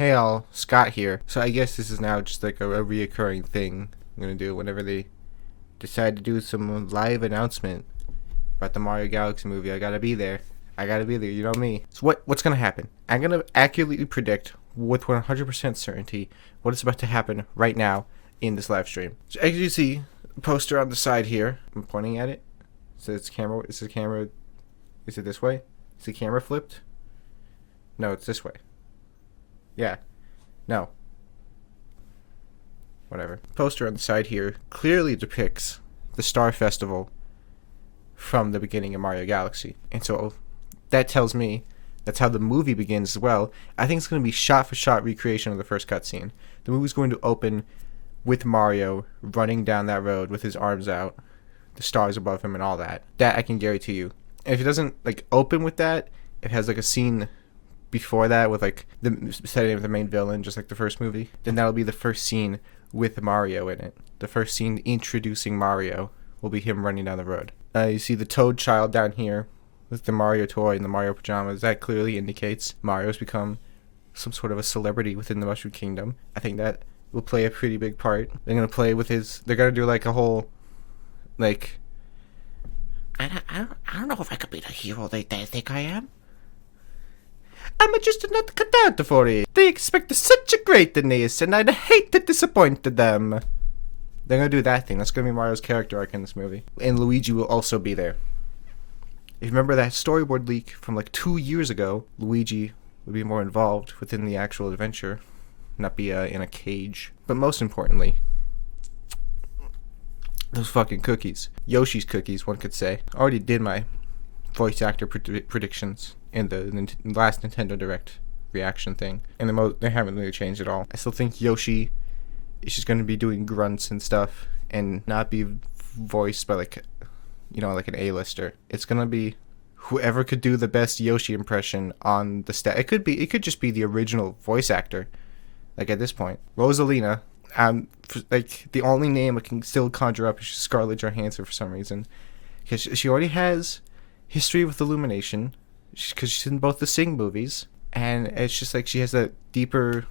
Hey all, Scott here. So I guess this is now just like a reoccurring thing I'm gonna do whenever they decide to do some live announcement about the Mario Galaxy movie. I gotta be there. You know me. So what's gonna happen? I'm gonna accurately predict with 100% certainty what is about to happen right now in this live stream. So as you see, a poster on the side here. I'm pointing at it. So it's camera. Is the camera? Is it this way? Is the camera flipped? No, it's this way. Yeah. No. Whatever. Poster on the side here clearly depicts the Star Festival from the beginning of Mario Galaxy. And so that tells me that's how the movie begins as well. I think it's going to be shot for shot recreation of the first cutscene. The movie's going to open with Mario running down that road with his arms out, the stars above him and all that. That I can guarantee you. And if it doesn't like open with that, it has like a scene before that with like the setting of the main villain, just like the first movie, then that'll be the first scene with Mario in it. The first scene introducing Mario will be him running down the road. You see the Toad child down here with the Mario toy and the Mario pajamas. That clearly indicates Mario's become some sort of a celebrity within the Mushroom Kingdom. I think that will play a pretty big part. They're gonna play with his. They're gonna do like a whole, like. I don't know if I could be the hero they think I am. I'm just not cut out for it. They expect such a greatness, and I'd hate to disappoint them. They're gonna do that thing. That's gonna be Mario's character arc in this movie. And Luigi will also be there. If you remember that storyboard leak from like 2 years ago, Luigi would be more involved within the actual adventure, not be in a cage. But most importantly, those fucking cookies. Yoshi's cookies, one could say. I already did my voice actor predictions in the last Nintendo Direct reaction thing, and they haven't really changed at all. I still think Yoshi is just going to be doing grunts and stuff and not be voiced by like an A-lister. It's going to be whoever could do the best Yoshi impression on the It could just be the original voice actor. Like at this point, Rosalina. Like the only name I can still conjure up is Scarlett Johansson for some reason, because she already has history with Illumination, because she's in both the Sing movies, and it's just like she has a deeper,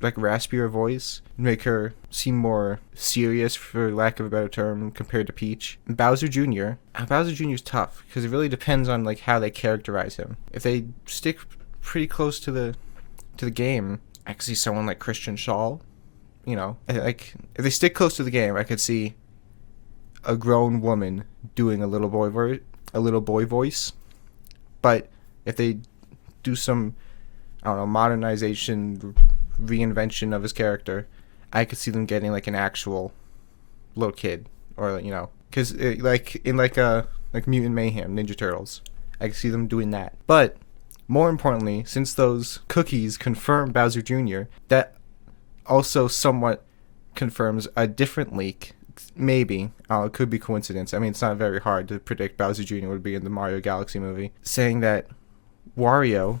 like raspier voice, make her seem more serious, for lack of a better term, compared to Peach. And Bowser Jr. Bowser Jr. is tough because it really depends on like how they characterize him. If they stick pretty close to the game, I could see someone like Christian Shaw. You know, like if they stick close to the game, I could see a grown woman doing a little boy voice. But if they do some, I don't know, modernization, reinvention of his character, I could see them getting like an actual little kid, or because like in like Mutant Mayhem, Ninja Turtles, I could see them doing that. But more importantly, since those cookies confirm Bowser Jr., that also somewhat confirms a different leak. Maybe. It could be coincidence. I mean, it's not very hard to predict Bowser Jr. would be in the Mario Galaxy movie. Saying that Wario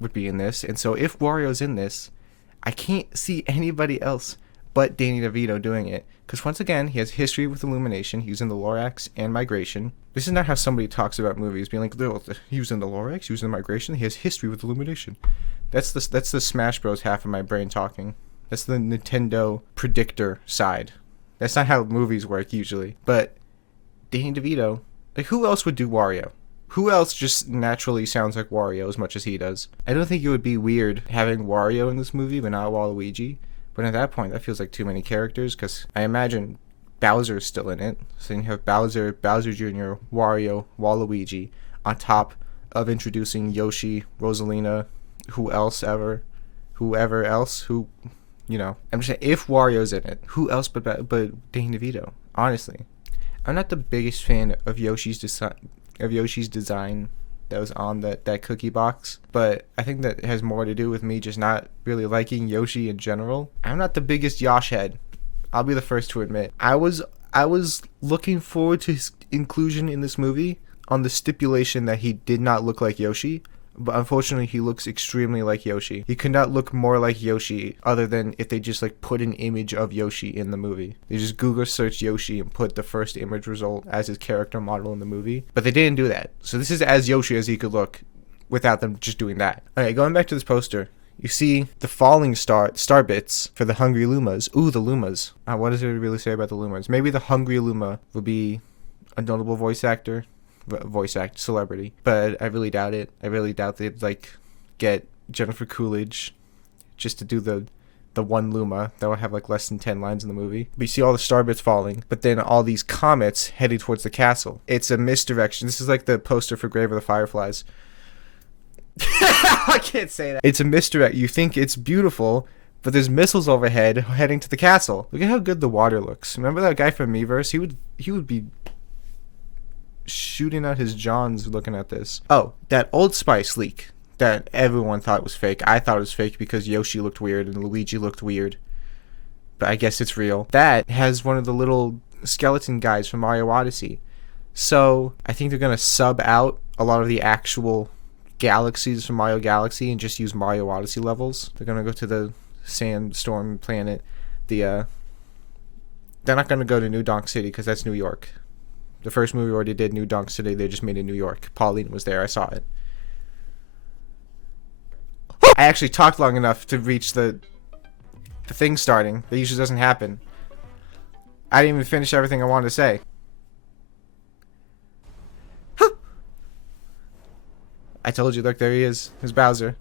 would be in this. And so if Wario's in this, I can't see anybody else but Danny DeVito doing it. Because once again, he has history with Illumination. He was in the Lorax and Migration. This is not how somebody talks about movies, being like, he was in the Lorax, he was in the Migration, he has history with Illumination. That's the Smash Bros. Half of my brain talking. That's the Nintendo predictor side. That's not how movies work usually. But Danny DeVito, like who else would do Wario? Who else just naturally sounds like Wario as much as he does? I don't think it would be weird having Wario in this movie, but not Waluigi. But at that point, that feels like too many characters, because I imagine Bowser's still in it. So you have Bowser Jr., Wario, Waluigi, on top of introducing Yoshi, Rosalina, whoever else, I'm just saying, if Wario's in it, who else but Danny DeVito? Honestly, I'm not the biggest fan of Yoshi's design that was on that cookie box, but I think that has more to do with me just not really liking Yoshi in general. I'm not the biggest Yosh head. I'll be the first to admit. I was looking forward to his inclusion in this movie on the stipulation that he did not look like Yoshi. But unfortunately, he looks extremely like Yoshi. He could not look more like Yoshi other than if they just like put an image of Yoshi in the movie. They just Google search Yoshi and put the first image result as his character model in the movie. But they didn't do that. So this is as Yoshi as he could look without them just doing that. Okay, going back to this poster. you see the falling star bits for the Hungry Lumas. Ooh, the Lumas. What does it really say about the Lumas? Maybe the Hungry Luma will be a notable celebrity, but I really doubt it. I really doubt they'd like get Jennifer Coolidge just to do the one Luma that will have like less than 10 lines in the movie. But you see all the star bits falling, but then all these comets heading towards the castle. It's a misdirection. This is like the poster for Grave of the Fireflies. I can't say that. It's a misdirect. You think it's beautiful, but there's missiles overhead heading to the castle. Look at how good the water looks. Remember that guy from Miiverse? He would be shooting out his johns looking at this. Oh, that Old Spice leak that everyone thought was fake. I thought it was fake because Yoshi looked weird and Luigi looked weird. But I guess it's real. That has one of the little skeleton guys from Mario Odyssey. So I think they're going to sub out a lot of the actual galaxies from Mario Galaxy and just use Mario Odyssey levels. They're going to go to the Sandstorm planet. They're not going to go to New Donk City because that's New York. The first movie already did New Donk City. They just made it New York. Pauline was there. I saw it. I actually talked long enough to reach the thing starting. That usually doesn't happen. I didn't even finish everything I wanted to say. I told you, look, there he is. There's Bowser.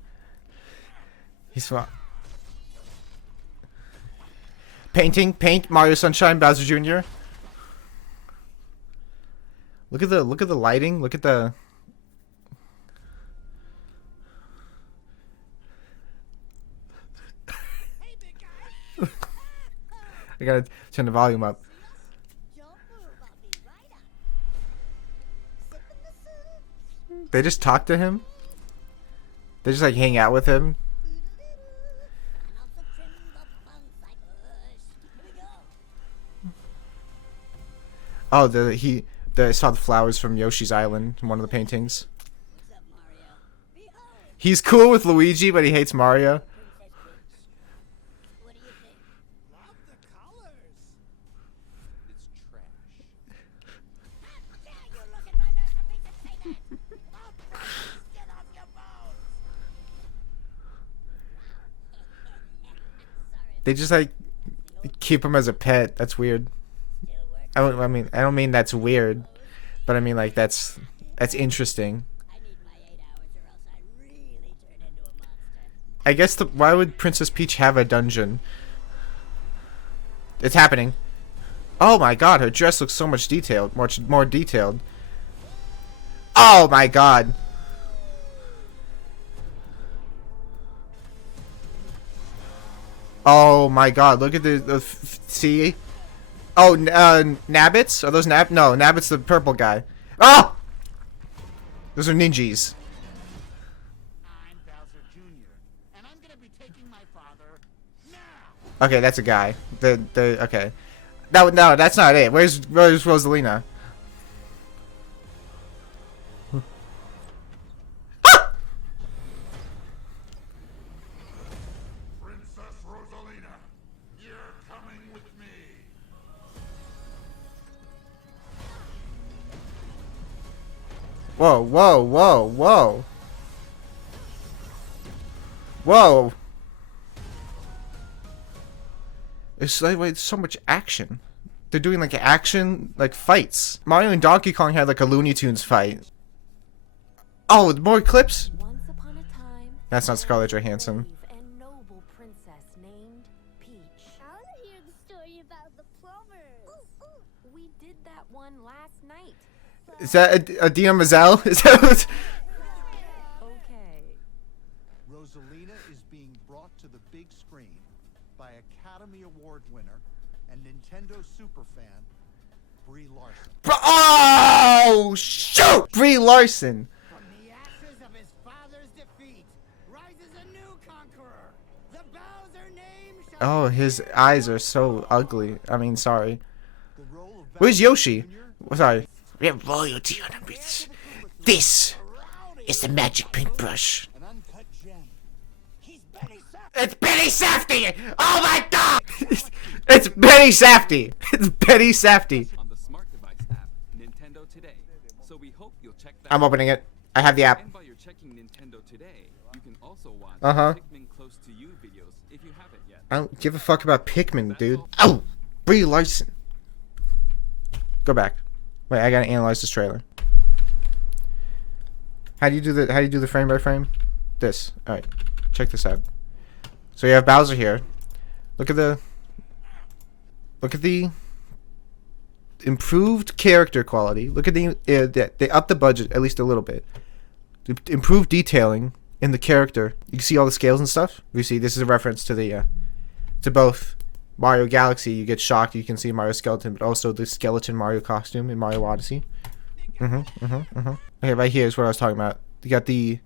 He's fine. Paint Mario Sunshine, Bowser Jr. Look at the lighting. Look at the I gotta turn the volume up. They just talk to him? They just like hang out with him? Oh, I saw the flowers from Yoshi's Island in one of the paintings. He's cool with Luigi, but he hates Mario. They just like keep him as a pet. That's weird. I don't mean that's weird, but I mean like that's interesting. I guess why would Princess Peach have a dungeon? It's happening. Oh my god, her dress looks so much detailed, much more detailed. Oh my god. Oh my god, look at the see? Oh, Nabbits? Are those No, Nabbit's the purple guy. Oh! Those are ninjas. I'm Bowser Jr., and I'm gonna be taking my father now. Okay, that's a guy. Okay. No, that's not it. Where's Rosalina? Whoa, whoa, whoa, whoa. Whoa. It's like, wait, so much action. They're doing like action, like fights. Mario and Donkey Kong had like a Looney Tunes fight. Oh, more clips? Once upon a time, That's not Scarlett Johansson. and noble princess named Peach. I want to hear the story about the plumbers. We did that one last night. Is that Adina Menzel? Is that what? Okay. Rosalina is being brought to the big screen by Academy Award winner and Nintendo superfan Brie Larson. Oh, shoot! Brie Larson. From the ashes of his father's defeat rises a new conqueror. The Bowser name shall Oh, his eyes are so ugly. I mean, sorry. the role of Where's Bowser Yoshi? Jr. Sorry. We have royalty on our bits. This is the magic paintbrush. An uncut gem. He's Benny Safdie. It's Benny Safdie! Oh my god! It's Benny Safdie! It's Benny Safdie! On the smart device app, Nintendo Today. So we hope you'll check that I'm opening it. I have the app. And while you're checking Nintendo Today, you can also watch Uh-huh. Pikmin Close if you haven't yet. I don't give a fuck about Pikmin, dude. Oh, Brie Larson. Go back. Wait, I gotta analyze this trailer. How do you do the frame by frame? This. All right, check this out. So you have Bowser here. Look at the improved character quality. Look at they upped the budget at least a little bit. The improved detailing in the character. You can see all the scales and stuff. You see, this is a reference to the to both Mario Galaxy. You get shocked, you can see Mario skeleton, but also the skeleton Mario costume in Mario Odyssey. Okay, right here is what I was talking about. You got the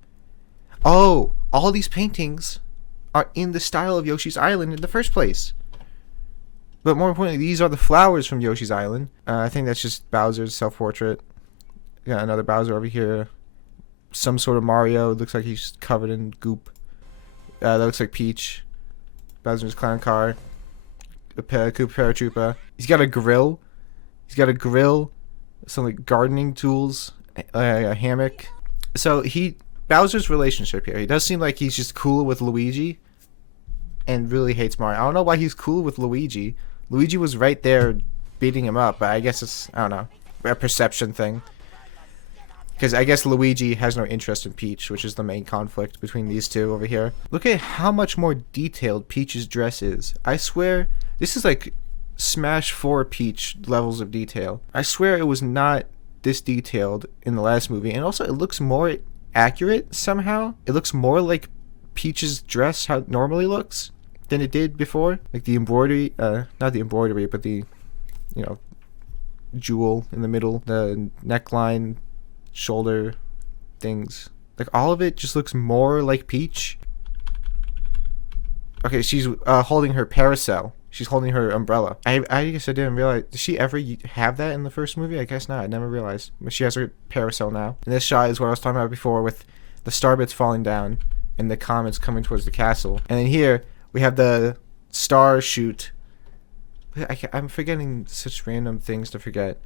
all these paintings are in the style of Yoshi's Island in the first place. But more importantly, these are the flowers from Yoshi's Island. I think that's just Bowser's self-portrait. Got another Bowser over here. Some sort of Mario. It looks like he's covered in goop. That looks like Peach. Bowser's clown car. A Koopa Paratroopa. He's got a grill. Some like gardening tools. A hammock. So Bowser's relationship here. He does seem like he's just cool with Luigi. And really hates Mario. I don't know why he's cool with Luigi. Luigi was right there beating him up, but I guess it's, I don't know, a perception thing. Because I guess Luigi has no interest in Peach, which is the main conflict between these two over here. Look at how much more detailed Peach's dress is. I swear, this is like Smash 4 Peach levels of detail. I swear it was not this detailed in the last movie. And also, it looks more accurate somehow. It looks more like Peach's dress, how it normally looks, than it did before. Like the embroidery, not the embroidery, but the, jewel in the middle, the neckline, shoulder things. Like all of it just looks more like Peach. Okay, she's holding her parasol. She's holding her umbrella. I guess I didn't realize. Did she ever have that in the first movie? I guess not. I never realized. But she has her parasol now. And this shot is what I was talking about before with the star bits falling down and the comets coming towards the castle. And then here we have the star shoot. I'm forgetting such random things to forget.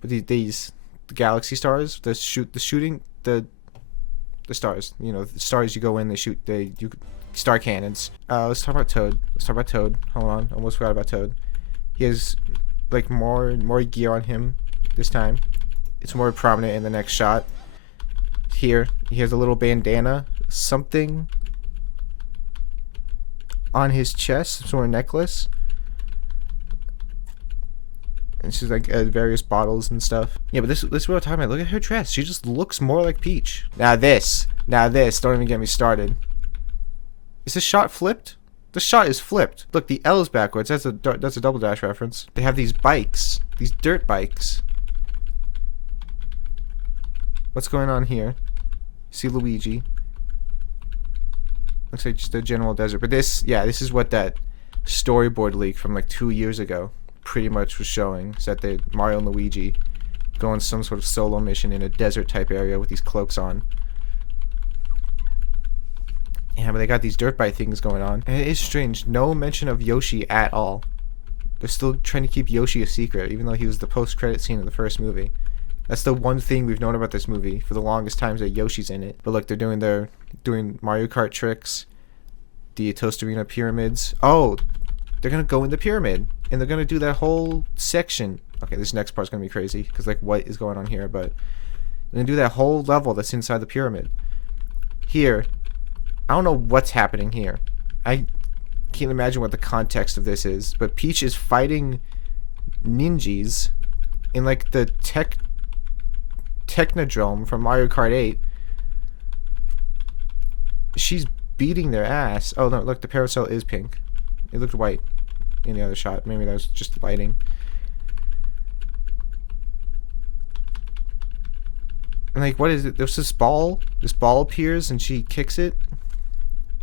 But the galaxy stars, the stars. The stars you go in, they shoot star cannons. Let's talk about Toad. Hold on, almost forgot about Toad. He has like more gear on him this time. It's more prominent in the next shot. Here, he has a little bandana, something on his chest, some sort of necklace. And she's like various bottles and stuff. Yeah, but this is what I'm talking about. Look at her dress. She just looks more like Peach. Now this. Don't even get me started. Is this shot flipped? The shot is flipped. Look, the L is backwards. That's a Double Dash reference. They have these bikes, these dirt bikes. What's going on here? See Luigi. Looks like just a general desert. But this is what that storyboard leak from like 2 years ago pretty much was showing. Is that the Mario and Luigi go on some sort of solo mission in a desert type area with these cloaks on. Yeah, but they got these dirt bike things going on. And it is strange. No mention of Yoshi at all. They're still trying to keep Yoshi a secret, even though he was the post-credit scene of the first movie. That's the one thing we've known about this movie for the longest time, is that Yoshi's in it. But look, they're doing Mario Kart tricks, the Tostarena pyramids. Oh, they're gonna go in the pyramid, and they're gonna do that whole section. Okay, this next part's gonna be crazy because like what is going on here? But they're gonna do that whole level that's inside the pyramid. Here, I don't know what's happening here. I can't imagine what the context of this is. But Peach is fighting ninjas in like the Technodrome from Mario Kart 8. She's beating their ass. Oh no, look, the parasol is pink. It looked white in the other shot. Maybe that was just lighting. And like, what is it? There's this ball. This ball appears and she kicks it.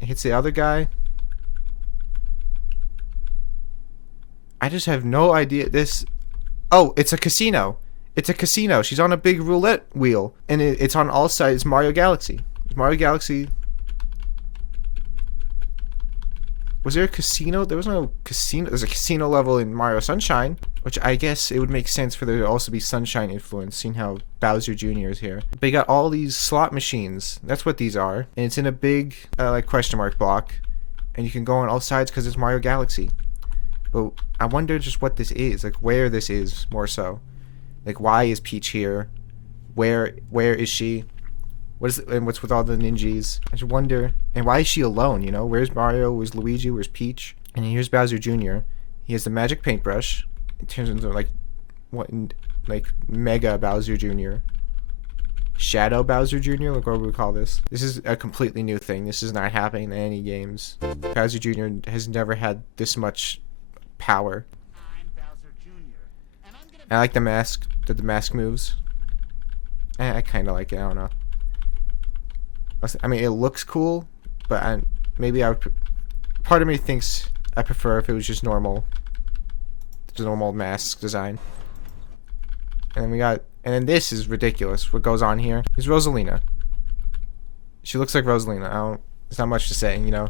It hits the other guy. I just have no idea. Oh, it's a casino. It's a casino. She's on a big roulette wheel. And it's on all sides. Mario Galaxy. Mario Galaxy. Was there a casino? There was no casino. There's a casino level in Mario Sunshine, which I guess it would make sense for there to also be Sunshine influence, seeing how Bowser Jr. is here. They got all these slot machines. That's what these are. And it's in a big, like, question mark block. and you can go on all sides because it's Mario Galaxy. But I wonder just what this is, like where this is more so. Like why is Peach here? Where is she? What's with all the ninjas? I just wonder. And why is she alone, you know? Where's Mario? Where's Luigi? Where's Peach? And here's Bowser Jr. He has the magic paintbrush. It turns into like Mega Bowser Jr. Shadow Bowser Jr. Like what would we call this? This is a completely new thing. This is not happening in any games. Bowser Jr. has never had this much power. I'm Bowser Jr. And I'm gonna I like the mask. The mask moves. I kind of like it. I don't know. I mean, it looks cool, but part of me thinks I prefer if it was just normal mask design. And then this is ridiculous. What goes on here is Rosalina. She looks like Rosalina. There's not much to say, you know.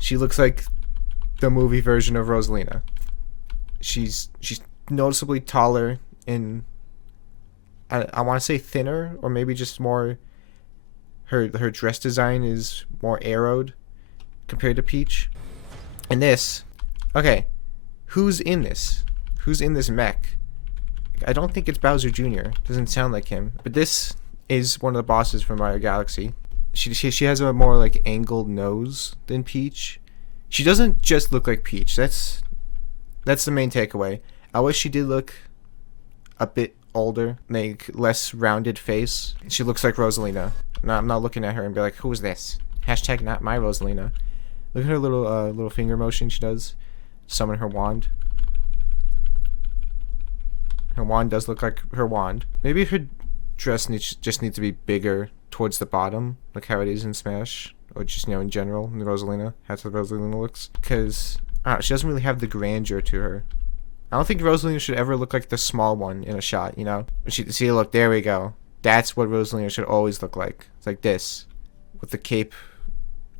She looks like the movie version of Rosalina. She's noticeably taller and I want to say thinner, or maybe just more. Her dress design is more arrowed compared to Peach. And this, okay, who's in this? Who's in this mech? I don't think it's Bowser Jr. Doesn't sound like him. But this is one of the bosses from Mario Galaxy. She has a more like angled nose than Peach. She doesn't just look like Peach. That's the main takeaway. I wish she did look a bit older, like less rounded face. She looks like Rosalina. No, I'm not looking at her and be like, who is this? Hashtag not my Rosalina. Look at her little finger motion she does. Summon her wand. Her wand does look like her wand. Maybe her dress just needs to be bigger towards the bottom, like how it is in Smash, or just, you know, in general in Rosalina. That's how Rosalina looks. Because she doesn't really have the grandeur to her. I don't think Rosalina should ever look like the small one in a shot, you know? See, look, there we go. That's what Rosalina should always look like. It's like this, with the cape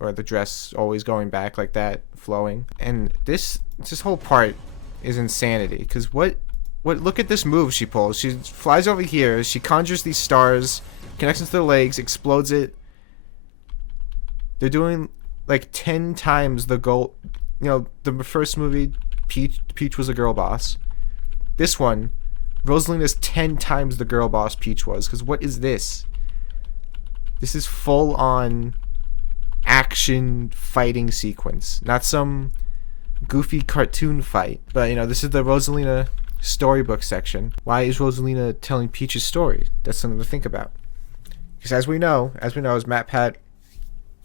or the dress always going back like that, flowing. And this whole part is insanity. Because what? Look at this move she pulls. She flies over here. She conjures these stars, connects into the legs, explodes it. They're doing like 10 times the goal. You know, the first movie, Peach was a girl boss. This one, Rosalina's 10 times the girl boss Peach was. Because what is this? This is full on action fighting sequence. Not some goofy cartoon fight. But, you know, this is the Rosalina storybook section. Why is Rosalina telling Peach's story? That's something to think about. Because as we know, as MatPat,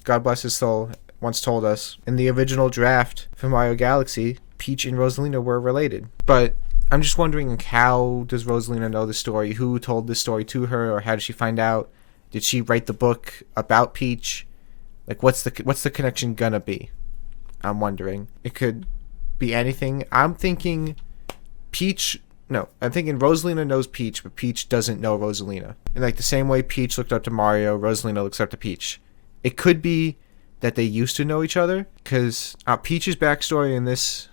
God bless his soul, once told us, in the original draft for Mario Galaxy, Peach and Rosalina were related. But I'm just wondering, how does Rosalina know the story? Who told this story to her, or how did she find out? Did she write the book about Peach? Like, what's the connection gonna be? I'm wondering. It could be anything. I'm thinking Rosalina knows Peach, but Peach doesn't know Rosalina. And like the same way Peach looked up to Mario, Rosalina looks up to Peach. It could be that they used to know each other, because Peach's backstory in this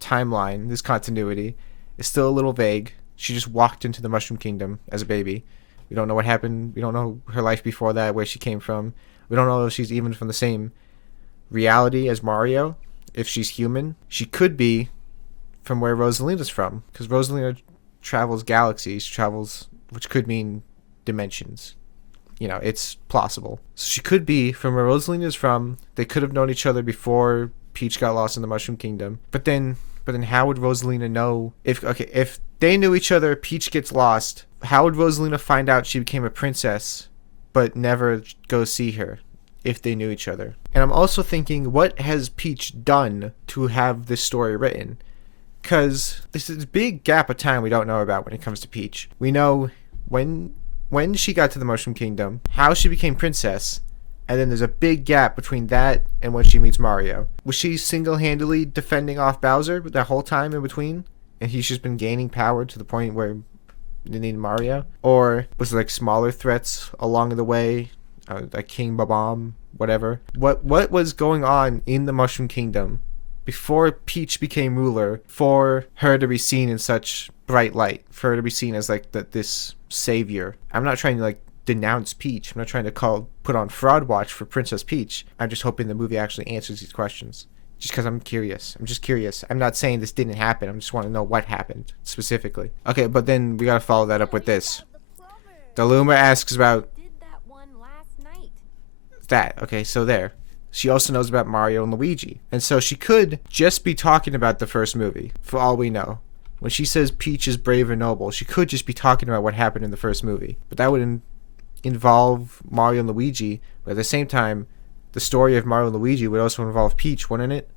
timeline, this continuity, is still a little vague. She just walked into the Mushroom Kingdom as a baby. We don't know what happened. We don't know her life before that, where she came from. We don't know if she's even from the same reality as Mario, if she's human. She could be from where Rosalina's from, because Rosalina travels galaxies, which could mean dimensions. You know, it's plausible. So she could be from where Rosalina's from. They could have known each other before Peach got lost in the Mushroom Kingdom. But then how would Rosalina know if they knew each other, Peach gets lost, how would Rosalina find out she became a princess but never go see her if they knew each other? And I'm also thinking, what has Peach done to have this story written? Because this is a big gap of time we don't know about when it comes to Peach. We know when she got to the Mushroom Kingdom, how she became princess, and then there's a big gap between that and when she meets Mario. Was she single-handedly defending off Bowser that whole time in between, and he's just been gaining power to the point where they need Mario? Or was it like smaller threats along the way, like King Babam, whatever? What was going on in the Mushroom Kingdom before Peach became ruler for her to be seen in such bright light, for her to be seen as like this savior? I'm not trying to like denounce Peach. I'm not trying to put on fraud watch for Princess Peach. I'm just hoping the movie actually answers these questions. Just because I'm curious. I'm just curious. I'm not saying this didn't happen. I just want to know what happened specifically. Okay, but then we gotta follow that up with this. Daluma asks about Did that one last night. that. Okay, so there. She also knows about Mario and Luigi. And so she could just be talking about the first movie, for all we know. When she says Peach is brave and noble, she could just be talking about what happened in the first movie. But that would involve Mario and Luigi. But at the same time, the story of Mario and Luigi would also involve Peach, wouldn't it?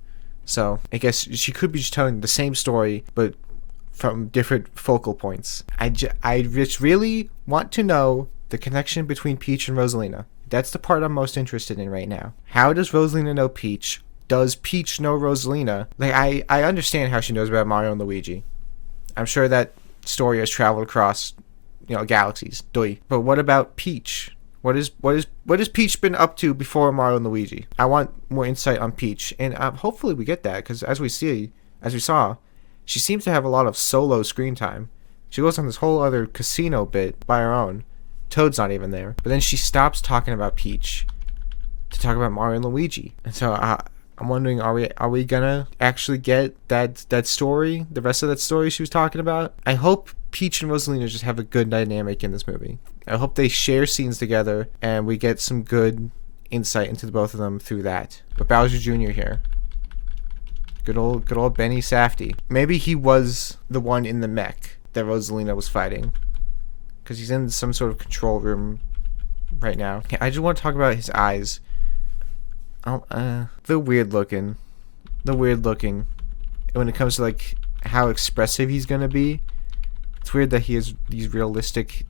So I guess she could be just telling the same story, but from different focal points. I just really want to know the connection between Peach and Rosalina. That's the part I'm most interested in right now. How does Rosalina know Peach? Does Peach know Rosalina? Like, I understand how she knows about Mario and Luigi. I'm sure that story has traveled across, galaxies. Doi. But what about Peach? What has Peach been up to before Mario and Luigi? I want more insight on Peach, and hopefully we get that, because as we saw, she seems to have a lot of solo screen time. She goes on this whole other casino bit by her own. Toad's not even there. But then she stops talking about Peach to talk about Mario and Luigi. And so I'm wondering, are we gonna actually get that story, the rest of that story she was talking about? I hope Peach and Rosalina just have a good dynamic in this movie. I hope they share scenes together and we get some good insight into the both of them through that. But Bowser Jr. here. Good old Benny Safdie. Maybe he was the one in the mech that Rosalina was fighting, because he's in some sort of control room right now. Okay, I just want to talk about his eyes. They're weird looking. When it comes to like how expressive he's gonna be, it's weird that he has these realistic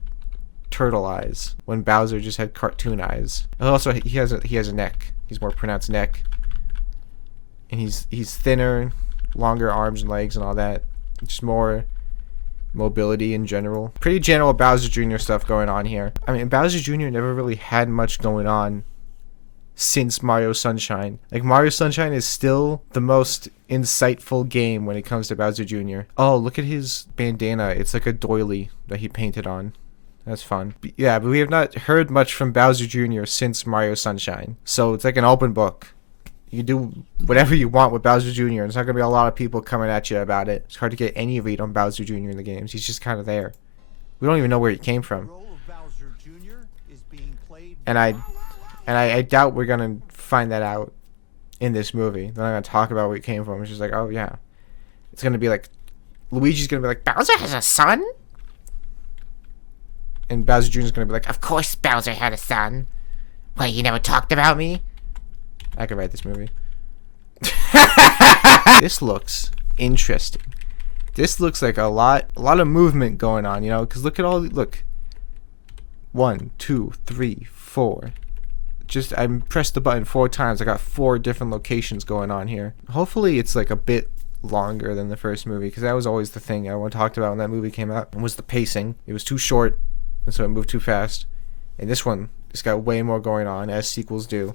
turtle eyes when Bowser just had cartoon eyes. And also, he has a neck. He's more pronounced neck, and he's thinner, longer arms and legs and all that. Just more mobility in general. Pretty general Bowser Jr. stuff going on here. I mean, Bowser Jr. never really had much going on since Mario Sunshine. Like, Mario Sunshine is still the most insightful game when it comes to Bowser Jr. Oh, look at his bandana. It's like a doily that he painted on. That's fun. But we have not heard much from Bowser Jr. since Mario Sunshine. So it's like an open book. You can do whatever you want with Bowser Jr. There's not going to be a lot of people coming at you about it. It's hard to get any read on Bowser Jr. in the games. He's just kind of there. We don't even know where he came from. The role of Bowser Jr. is being played And I doubt we're going to find that out in this movie. They're not going to talk about where he came from. It's just like, oh yeah. It's going to be like, Luigi's going to be like, Bowser has a son? And Bowser Jr. is going to be like, of course Bowser had a son. What, you never talked about me? I could write this movie. This looks interesting. This looks like a lot of movement going on, because look. 1, 2, 3, 4. Just, I pressed the button 4 times. I got 4 different locations going on here. Hopefully it's like a bit longer than the first movie, because that was always the thing everyone talked about when that movie came out, was the pacing. It was too short, and so it moved too fast. And this one, it's got way more going on, as sequels do.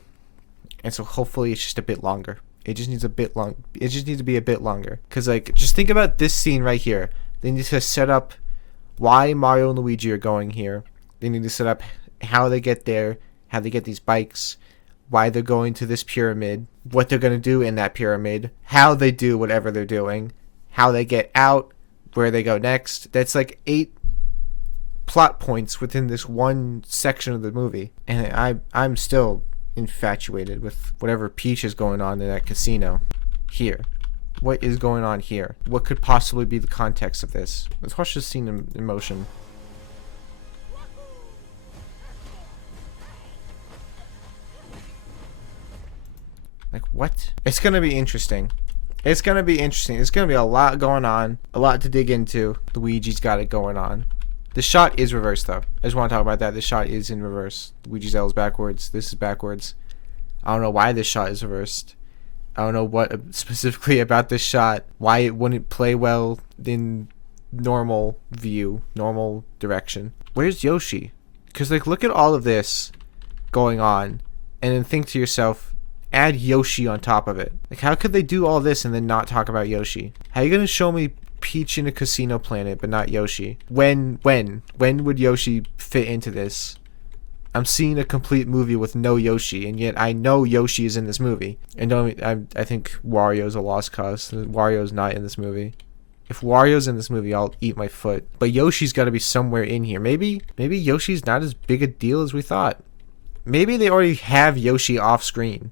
And so hopefully it's just a bit longer. It just needs to be a bit longer. Because, like, just think about this scene right here. They need to set up why Mario and Luigi are going here. They need to set up how they get there, how they get these bikes, why they're going to this pyramid, what they're going to do in that pyramid, how they do whatever they're doing, how they get out, where they go next. That's like 8 plot points within this one section of the movie. And I'm still infatuated with whatever Peach is going on in that casino here. What is going on here? What could possibly be the context of this? Let's watch this scene in motion. Like, what? It's gonna be interesting. It's gonna be a lot going on, a lot to dig into. Luigi's got it going on. The shot is reversed, though. I just want to talk about that. The shot is in reverse. Luigi's L is backwards. This is backwards. I don't know why this shot is reversed. I don't know what specifically about this shot, why it wouldn't play well in normal view, normal direction. Where's Yoshi? Because, like, look at all of this going on, and then think to yourself, add Yoshi on top of it. Like, how could they do all this and then not talk about Yoshi? How are you going to show me Peach in a casino planet but not Yoshi? When would Yoshi fit into this? I'm seeing a complete movie with no Yoshi, and yet I know Yoshi is in this movie. And I think Wario's a lost cause. Wario's not in this movie. If Wario's in this movie, I'll eat my foot. But Yoshi's got to be somewhere in here. Maybe Yoshi's not as big a deal as we thought. Maybe they already have Yoshi off screen.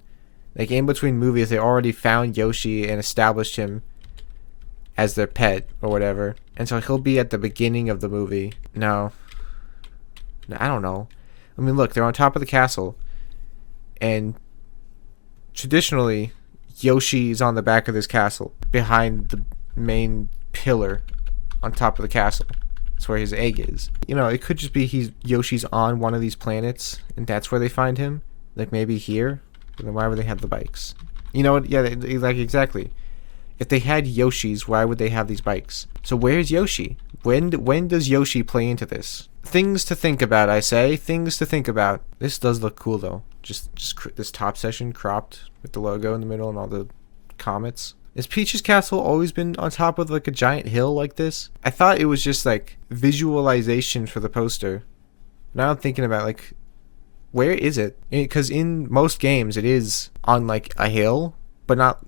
Like in between movies, they already found Yoshi and established him as their pet or whatever. And so he'll be at the beginning of the movie. No, I don't know. I mean, look, they're on top of the castle. And traditionally, Yoshi's on the back of this castle, behind the main pillar on top of the castle. That's where his egg is. You know, it could just be Yoshi's on one of these planets, and that's where they find him. Like maybe here. But then why would they have the bikes? You know what? Yeah, like exactly. If they had Yoshis, why would they have these bikes? So where's Yoshi? When does Yoshi play into this? Things to think about, I say. Things to think about. This does look cool though. Just this top section cropped with the logo in the middle and all the comets. Has Peach's castle always been on top of like a giant hill like this? I thought it was just like visualization for the poster. Now I'm thinking about like, where is it? Because in most games it is on like a hill, but not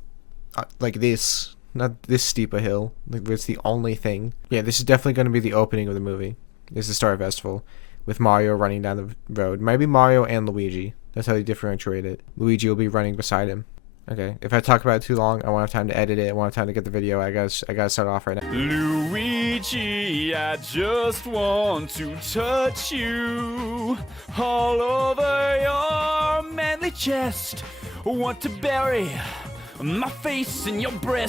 like this. Not this steep a hill. Like it's the only thing. Yeah, this is definitely going to be the opening of the movie. This is the Star Festival with Mario running down the road. Maybe Mario and Luigi. That's how they differentiate it. Luigi will be running beside him. Okay, if I talk about it too long, I won't have time to edit it. I won't have time to get the video. I gotta start off right now. Luigi, I just want to touch you all over your manly chest. Want to bury my face in your breast.